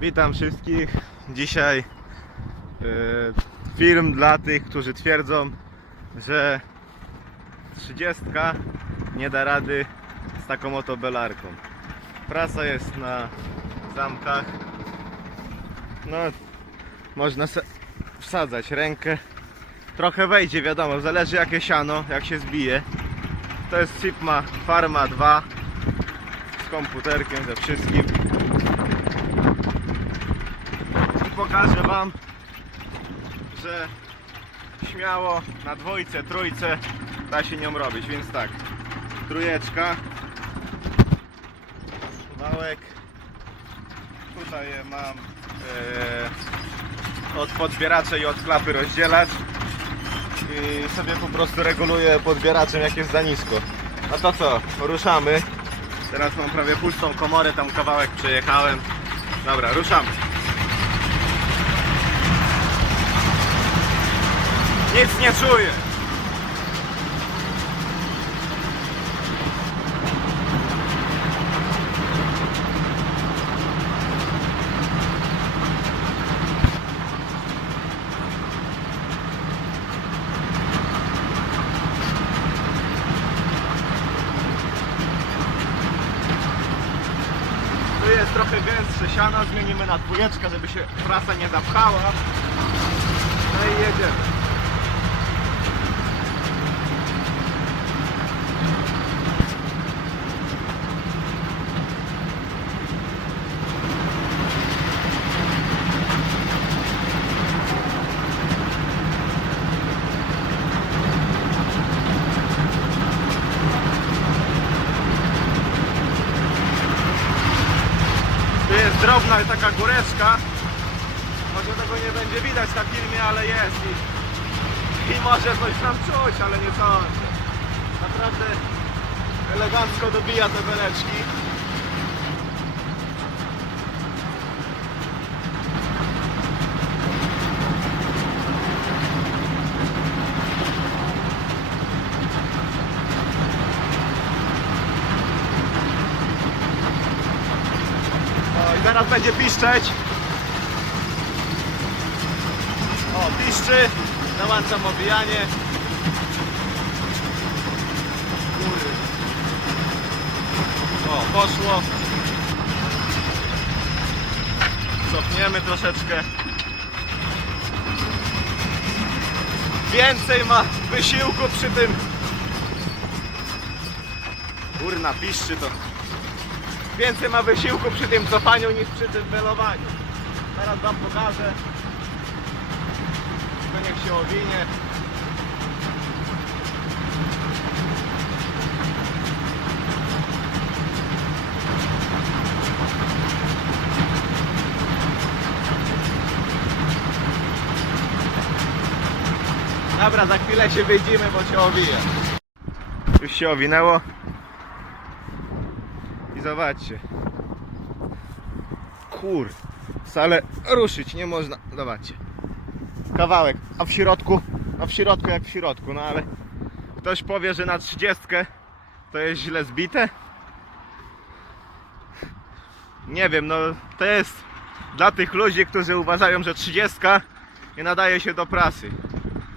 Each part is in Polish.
Witam wszystkich. Dzisiaj e, film dla tych, którzy twierdzą, że 30 nie da rady z taką oto belarką. Prasa jest na zamkach. No, można wsadzać rękę. Trochę wejdzie, wiadomo, zależy jakie siano, jak się zbije. To jest Sigma Pharma 2 z komputerkiem, ze wszystkim. Pokażę Wam, że śmiało na dwójce, trójce da się nią robić, więc tak, trójeczka, wałek, tutaj mam e, od podbieracza i od klapy rozdzielacz i sobie po prostu reguluję podbieraczem jak jest za nisko. No to co, ruszamy. Teraz mam prawie pustą komorę, tam kawałek przejechałem. Dobra, ruszamy. Nic nie czuję. Tu jest trochę gęstsze siano, zmienimy na dwójeczkę, żeby się prasa nie zapchała. No i jedziemy. Tu jest drobna taka góreczka. Może tego nie będzie widać na filmie, ale jest. I, i może coś tam czuć, ale nie sądzę. Naprawdę elegancko dobija te beleczki. Zaraz będzie piszczeć. O, piszczy. Załączam obijanie. Góry. O, poszło. Cofniemy troszeczkę. Więcej ma wysiłku przy tym. Kurna, piszczy to więcej ma wysiłku przy tym cofaniu niż przy tym belowaniu. Teraz wam pokażę. To niech się owinie. Dobra, za chwilę się wyjdziemy, bo się owije. Już się owinęło. I zobaczcie. Kur. Wcale ruszyć nie można. Zobaczcie. Kawałek. A w środku? A w środku jak w środku. No ale ktoś powie, że na 30 to jest źle zbite. Nie wiem, no to jest dla tych ludzi, którzy uważają, że 30 nie nadaje się do prasy.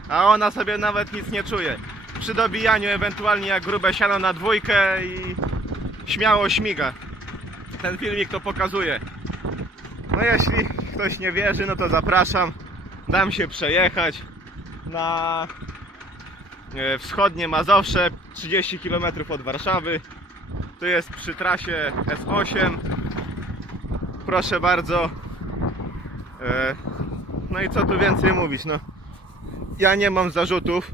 A ona sobie nawet nic nie czuje. Przy dobijaniu ewentualnie jak grube siano na dwójkę i śmiało śmiga. Ten filmik to pokazuje. No jeśli ktoś nie wierzy, no to zapraszam. Dam się przejechać na e, wschodnie Mazowsze, 30 km od Warszawy. Tu jest przy trasie S8. Proszę bardzo. E, No i co tu więcej mówić, no. Ja nie mam zarzutów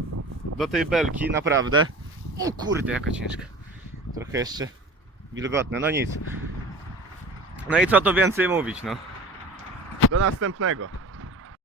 do tej belki, naprawdę. O kurde, jaka ciężka. Trochę jeszcze wilgotne, no nic. No i co tu więcej mówić, no. Do następnego.